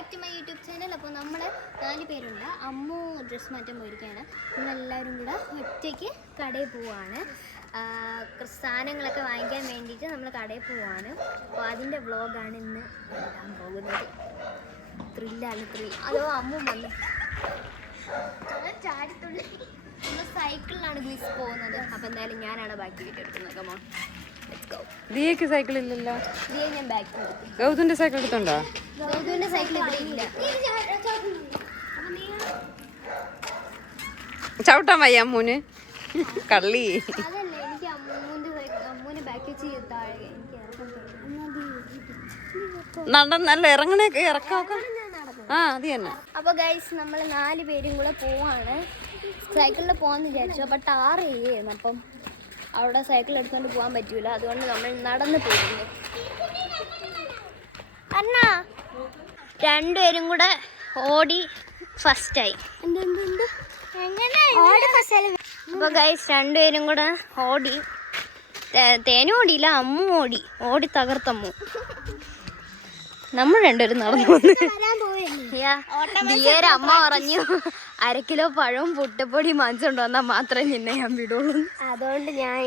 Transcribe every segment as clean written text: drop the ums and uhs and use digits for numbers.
Back to my YouTube channel. അപ്പോൾ നമ്മൾ 4 പേരുണ്ട്. അമ്മു ഡ്രസ്സ് മാറ്റാൻ പോയിരിക്കുകയാണ്. നമ്മളെല്ലാവരും കൂടെ ഒറ്റയ്ക്ക് കടയിൽ പോവുകയാണ്. സാധനങ്ങളൊക്കെ വാങ്ങിക്കാൻ വേണ്ടിയിട്ട് നമ്മൾ കടയിൽ പോവുകയാണ്. അപ്പോൾ അതിൻ്റെ വ്ളോഗാണ് ഇന്ന് ഇടാൻ പോകുന്നത്. ത്രില്ലാണ് അതോ അമ്മു വന്നു ചാടിത്തുള്ളി. നമ്മൾ സൈക്കിളിലാണ് ഗ്ലിസ് പോകുന്നത്. അപ്പോൾ എന്തായാലും ഞാനാണ് ബാക്കി വീട്ടെടുക്കുന്നത്. കമോ ദിയക്ക് സൈക്കിൾ ഇല്ലല്ലോ. ദിയെ ഞാൻ ബാക്കി എടുത്തു. ഗൗതുവിന്റെ സൈക്കിൾ എടുത്തോണ്ടോ? ഗൗതുവിന്റെ സൈക്കിൾ ഇവിടെ ഇല്ല. ചവിട്ടാൻ വയ്യ അമ്മൂന് കള്ളി. അതല്ല, എനിക്ക് അമ്മൂനെ ബാക്കി വെച്ച് താഴെ എനിക്ക് നടന്നല്ല ഇറങ്ങണേക്ക് ഇറക്കാക്ക. ആ അത് തന്നെ. അപ്പോൾ ഗൈസ് നമ്മൾ 4 പേരും കൂടെ പോവാണ്. സൈക്കിളിൽ പോകാമെന്ന് വിചാരിച്ചു. അപ്പോൾ ടാർ ചെയ്യുന്നു. അപ്പം അവിടെ സൈക്കിൾ എടുത്തുകൊണ്ട് പോകാൻ പറ്റൂല. അതുകൊണ്ട് നമ്മൾ നടന്ന് പോകുന്നു. അണ്ണാ 2 പേരും കൂടെ ഓടി ഫസ്റ്റായി. അപ്പോൾ ഗൈസ് 2 പേരും കൂടെ ഓടി. തേനും ഓടിയില്ല, അമ്മു ഓടി തകർത്തമ്മു. നമ്മൾ 2 പേരും നടന്നു വന്ന്. ദിയേരെ അമ്മ പറഞ്ഞു 1/2 കിലോ പഴവും പുട്ടപ്പൊടി വാങ്ങിച്ചോണ്ട് വന്നാൽ മാത്രമേ നിന്നെ ഞാൻ വിടുള്ളൂ. അതുകൊണ്ട് ഞാൻ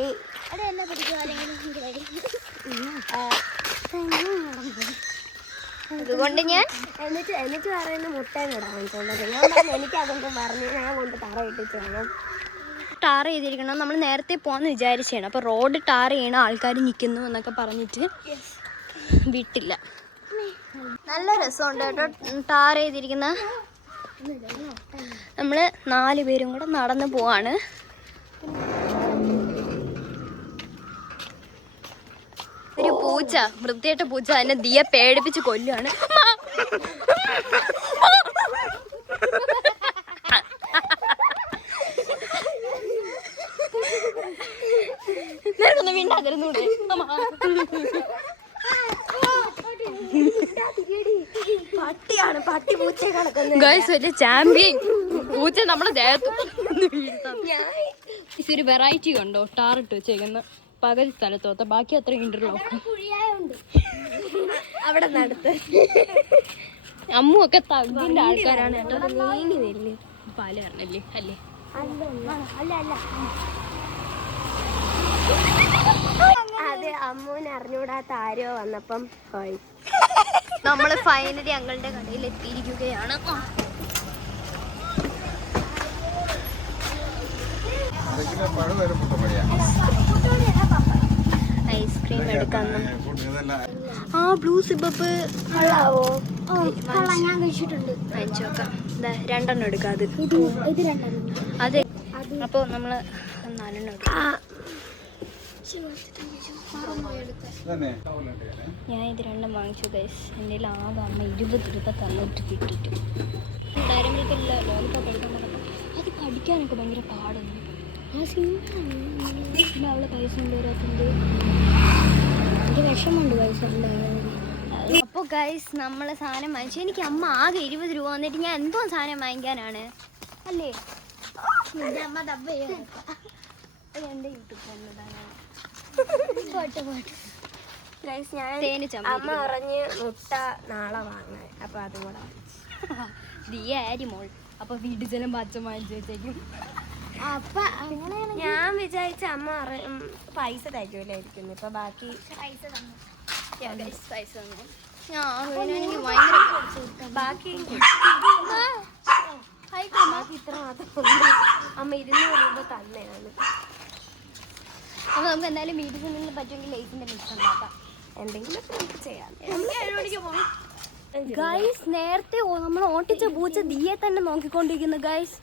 അതുകൊണ്ട് ഞാൻ എന്നിട്ട് പറയുന്ന മുട്ടയും കൂടെ വാങ്ങിച്ചോണ്ടത്. ഞാൻ എനിക്ക് അതൊന്നും പറഞ്ഞു ഞാൻ കൊണ്ട് തറ ഇട്ടിട്ട് വേണം. ടാർ ചെയ്തിരിക്കണം. നമ്മൾ നേരത്തെ പോകാമെന്ന് വിചാരിച്ചാണ്. അപ്പോൾ റോഡ് ടാർ ചെയ്യണ ആൾക്കാർ നിൽക്കുന്നു എന്നൊക്കെ പറഞ്ഞിട്ട് വിട്ടില്ല. നല്ല രസമുണ്ട് കേട്ടോ ടാർ ചെയ്തിരിക്കുന്ന. നമ്മൾ 4 പേരും കൂടെ നടന്നു പോവാണ്. ഒരു പൂച്ച, വൃത്തിയായിട്ട പൂച്ച, അതിനെ ദിയ പേടിപ്പിച്ച് കൊല്ലുകയാണ്. നിനക്കൊന്നും വീണ്ടാതിരുന്നൂടെ? പട്ടിയാണ്, പട്ടി പൂച്ചയെ കിടക്കുന്നത്. ഗൈസ് വലിയ ചാമ്പ്യൻ പൂച്ച നമ്മുടെ ദേഹത്ത്. ഇതൊരു വെറൈറ്റി കണ്ടോ ടാറിട്ട് വെച്ചേക്കുന്ന പകുതി സ്ഥലത്തോത്ത, ബാക്കി അത്ര ഇന്റർലോക്ക് അവിടെ നടത്ത്. അമ്മു ഒക്കെ തവിന്റെ ആൾക്കാരാണ് കേട്ടോ. നീങ്ങി വരില്ലേ പാല് പറഞ്ഞല്ലേ? അല്ലേ അത് അമ്മൂന് അറിഞ്ഞൂടാത്ത ആരോ വന്നപ്പം പോയി. നമ്മള് ഫൈനലി ഞങ്ങളുടെ കടയിൽ എത്തിയിരിക്കുകയാണ്. ഐസ്ക്രീം എടുക്കാൻ ബ്ലൂ സിബപ്പ് കൊള്ളാവോ? ഞാൻ കഴിച്ചിട്ടുണ്ട്. വാങ്ങിച്ചു നോക്കാം. 2 എടുക്കാം. അത് അപ്പോൾ നമ്മള് 4 എടുക്കാം. ഞാൻ ഇത് 2 വാങ്ങിച്ചു ഗൈസ്. എൻ്റെ ആകെ അമ്മ 20 രൂപ തന്നിട്ട് കിട്ടിയിട്ടു. ഡയറിമിൽക്കില്ല ലോലിപ്പോപ്പ് എടുക്കാൻ പറഞ്ഞപ്പോൾ അത് കടിക്കാനൊക്കെ ഭയങ്കര പാടുന്നു. പിന്നെ അവളെ പൈസ കൊണ്ടുവരാത്തത് എനിക്ക് വിഷമമുണ്ട്. പൈസ ഉണ്ടാകാൻ. അപ്പോൾ ഗൈസ് നമ്മൾ സാധനം വാങ്ങിച്ചു. എനിക്ക് അമ്മ ആകെ 20 രൂപ വന്നിട്ട് ഞാൻ എന്തോ സാധനം വാങ്ങിക്കാനാണ് അല്ലേ? അമ്മ ദബ്ബ എൻ്റെ യൂട്യൂബ് ചാനലാണ്. അമ്മ പറഞ്ഞ് മുട്ട നാളെ വാങ്ങാൻ. അപ്പൊ അതും കൂടെ ദിയ ആരി മോൾ. അപ്പൊ വീട്ടിൽ ചെല്ലുമ്പോ അച്ഛൻ വാങ്ങിച്ചു വെച്ചേക്കും. അപ്പൊ ഞാൻ വിചാരിച്ച അമ്മ പൈസ തരുമല്ലായിരിക്കുന്നു. ഇപ്പൊ ബാക്കി പൈസ തന്നു. ബാക്കി ഇത്ര മാത്രം അമ്മ 200 രൂപ തന്നെയാണ്. അപ്പോൾ നമുക്ക് എന്തായാലും വീട്ടിൽ നിന്ന് പറ്റുമെങ്കിൽ ലേസിൻ്റെ മിക്സ് ഉണ്ടാക്കാം. എന്തെങ്കിലും ചെയ്യാം. ഗൈസ് നേരത്തെ നമ്മൾ ഓട്ടിച്ച പൂച്ച ദിയെ തന്നെ നോക്കിക്കൊണ്ടിരിക്കുന്നു. ഗൈസ്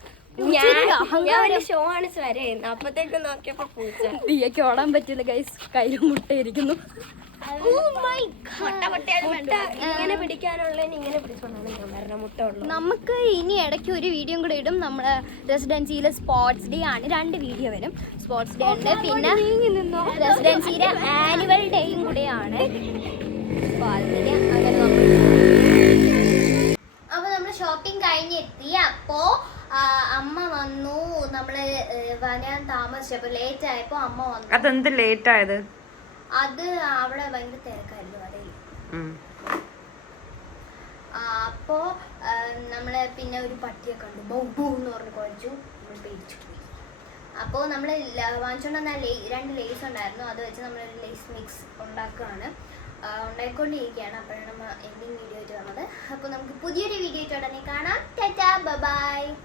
ഷോ ആണ് വരെയുന്നത്. അപ്പത്തേക്ക് നോക്കിയപ്പോ പൂച്ച. ദിയക്ക് ഓടാൻ പറ്റില്ല ഗൈസ്. കയ്യിൽ മുട്ടയിരിക്കുന്നു. ഇങ്ങനെ പിടിക്കാനുള്ള ഇങ്ങനെ പിടിച്ചോണ്ടാണ് ഞാൻ പറഞ്ഞ മുട്ട ഉള്ളു. നമുക്ക് ഇനി ഇടയ്ക്ക് ഒരു വീഡിയോ കൂടെ ഇടും. നമ്മുടെ റെസിഡൻസിയിലെ സ്പോർട്സ് ഡേ ആണ്. 2 വീഡിയോ വരും. സ്പോർട്സ് ഡേ ഉണ്ട്, പിന്നെ റെസിഡൻസിയിലെ ആനുവൽ ഡേയും കൂടെയാണ്. അപ്പോൾ നമ്മൾ ഷോപ്പിംഗ് കഴിഞ്ഞെത്തി. അപ്പോൾ അമ്മ വന്നു. നമ്മള് വരാൻ താമസിച്ചപ്പോ ലേറ്റ് ആയപ്പോ അമ്മ വന്നു. അതെന്ത് ലേറ്റ് ആയത്? അത് അവിടെ ഭയങ്കര തിരക്കായിരുന്നു കടയിൽ. അപ്പൊ അപ്പോൾ നമ്മൾ പിന്നെ ഒരു പട്ടിയെ കണ്ടു, ബൗബു എന്ന് പറഞ്ഞ് കുഴച്ചു, നമ്മൾ പേടിച്ചു പോയി. അപ്പോൾ നമ്മൾ വാങ്ങിച്ചുകൊണ്ട് വന്ന 2 ലേസ് ഉണ്ടായിരുന്നു, അത് വെച്ച് നമ്മളൊരു ലേസ് മിക്സ് ഉണ്ടാക്കിക്കൊണ്ടിരിക്കുകയാണ്. അപ്പോഴാണ് നമ്മൾ എൻഡിങ് വീഡിയോ ആയിട്ട് വന്നത്. അപ്പോൾ നമുക്ക് പുതിയൊരു വീഡിയോ ആയിട്ട് ഉടനെ കാണാം. Tata bye.